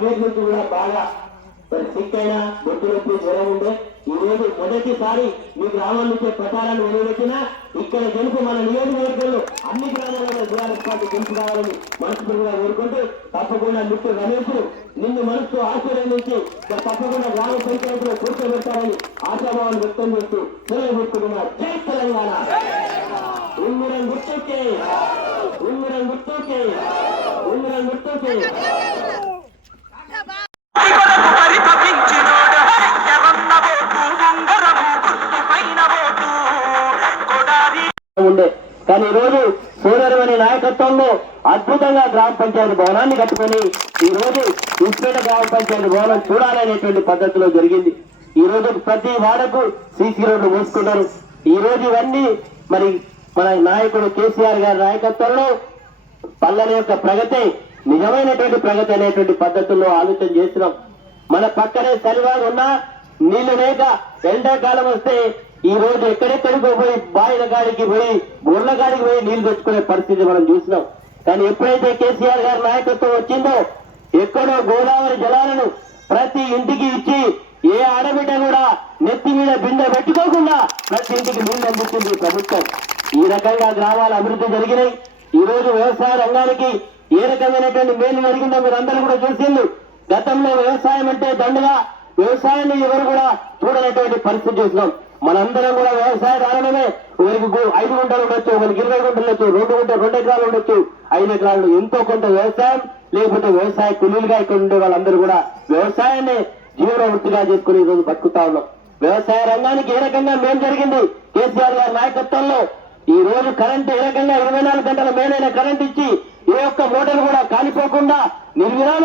దాదాపుగా నుంచి కూడా బాగా మరి సిక్ అయినా గొంతు నొప్పి జ్వరం ఉండే ఈ రోజు మొదటిసారి మీ గ్రామం నుంచి ప్రచారాన్ని వెలువెట్టిన ఇక్కడ గెలుపు మన నియోజకవర్గంలో అన్ని గ్రామాలలో టీఆర్ఎస్ పార్టీ గెలుపు కావాలని మనస్ఫూర్తిగా కోరుకుంటూ తప్పకుండా మిత్రుడు రమేష్ నిన్ను మనసు ఆశీర్వదించి మరి తప్పకుండా గ్రామ పంచాయతీలో కూర్చోబెట్టాలని ఆశాభావాన్ని వ్యక్తం చేస్తూ సెలవు పెట్టుకున్నా జై తెలంగాణ. ఉంగురం గుర్తుకే. ఉంగురం గుర్తుకే. ఉంగురం గుర్తుకే. ఉండే. కానీ ఈరోజు రోజు నాయకత్వంలో అద్భుతంగా గ్రామ పంచాయతీ భవనాన్ని కట్టుకొని ఈరోజు రోజు ఉస్పేట గ్రామ పంచాయతీ భవనం చూడాలనేటువంటి పద్ధతిలో జరిగింది. ఈ రోజు ప్రతి వాడకు సీసీ రోడ్లు మూసుకున్నారు. ఈ రోజు ఇవన్నీ మరి మన నాయకుడు కేసీఆర్ గారి నాయకత్వంలో పల్లెల యొక్క ప్రగతి నిజమైనటువంటి ప్రగతి అనేటువంటి పద్ధతుల్లో ఆలోచన చేసినాం మన పక్కనే సరివాగు ఉన్నా నీళ్ళు లేక ఎండాకాలం వస్తే ఈ రోజు ఎక్కడెక్కడికో పోయి బాయిల గాడికి పోయి గొర్రెల గాడికి పోయి నీళ్ళు తెచ్చుకునే పరిస్థితి మనం చూసినాం. కానీ ఎప్పుడైతే కేసీఆర్ గారి నాయకత్వం వచ్చిందో ఎక్కడో గోదావరి జలాలను ప్రతి ఇంటికి ఇచ్చి ఏ ఆడబిడ్డ కూడా నెత్తి మీద బిందె పెట్టుకోకుండా ప్రతి ఇంటికి నీళ్ళు అందిస్తుంది ప్రభుత్వం. ఈ రకంగా గ్రామాల అభివృద్ధి జరిగినాయి. ఈ రోజు వ్యవసాయ రంగానికి ఏ రకమైనటువంటి మేలు జరిగిందో మీరు అందరూ కూడా చూసింది గతంలో వ్యవసాయం అంటే దండగా వ్యవసాయాన్ని ఎవరు కూడా చూడనటువంటి పరిస్థితి చూసినాం. మనందరం కూడా వ్యవసాయ ఒకరికి గు- ఐదు గుంటలు ఉండొచ్చు ఒకరికి ఇరవై గుంటలు ఉండొచ్చు రెండు గుంటలు రెండు ఎకరాలు ఉండొచ్చు. ఐదు ఎకరాలు ఎంతో కొంత వ్యవసాయం లేకపోతే వ్యవసాయ కూలీలుగా ఇక్కడ ఉండే వాళ్ళందరూ కూడా వ్యవసాయాన్ని జీవన వృత్తిగా చేసుకుని ఈరోజు రోజు బతుకుతా ఉన్నాం. వ్యవసాయ రంగానికి ఏ రకంగా మేం జరిగింది? కేసీఆర్ గారి నాయకత్వంలో ఈ రోజు కరెంట్ ఏ రకంగా ఇరవై నాలుగు గంటల మేలైన కరెంట్ ఇచ్చి ఏ ఒక్క మోటార్ కూడా కాలిపోకుండా నిర్విరామ